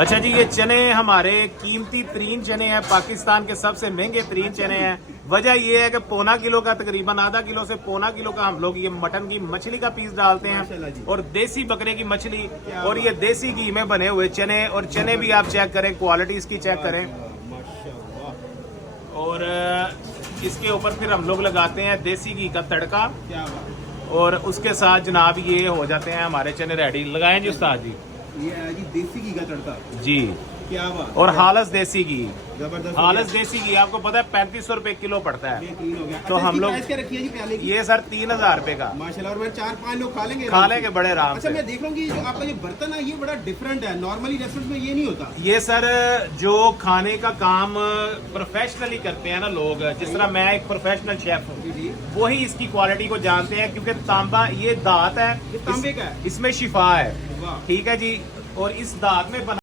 अच्छा जी, ये चने हमारे कीमती तरीन चने हैं, पाकिस्तान के सबसे महंगे तरीन चने हैं। वजह ये है कि पौना किलो का, तकरीबन आधा किलो से पौना किलो का हम लोग ये मटन की मछली का पीस डालते हैं और देसी बकरे की मछली और ये देसी घी में बने हुए चने। और चने भी आप चेक करें, क्वालिटी इसकी चेक करें। और इसके ऊपर फिर हम लोग लगाते हैं देसी घी का तड़का और उसके साथ जनाब ये हो जाते हैं हमारे चने रेडी। लगाएं जी उस्ताद जी। ये है जी देसी घी का तड़का जी, क्या बात। और हालस देसी घी, जबरदस्त हालस देसी घी आपको पता है 3500 रुपए किलो पड़ता है। ये क्लीन हो गया। तो अच्छा, हम इसकी लोग प्राइस क्या रखी है जी प्याले की? ये सर 3000 रुपए का माशाल्लाह। और मैं 4-5 लोग खा लेंगे बड़े आराम अच्छा से। मैं देख रहा हूँ कि जो आपका ये बर्तन है ये बड़ा डिफरेंट है, नॉर्मली रेस्टोरेंट में ये नहीं होता। ये सर जो खाने का काम प्रोफेशनली करते हैं ना लोग, जिस तरह मैं एक प्रोफेशनल शेफ हूँ, जी वही इसकी क्वालिटी को जानते हैं। क्योंकि तांबा ये दांत है, ये तांबे का है। इसमें शिफा है। वाह। ठीक है जी। और इस दांत में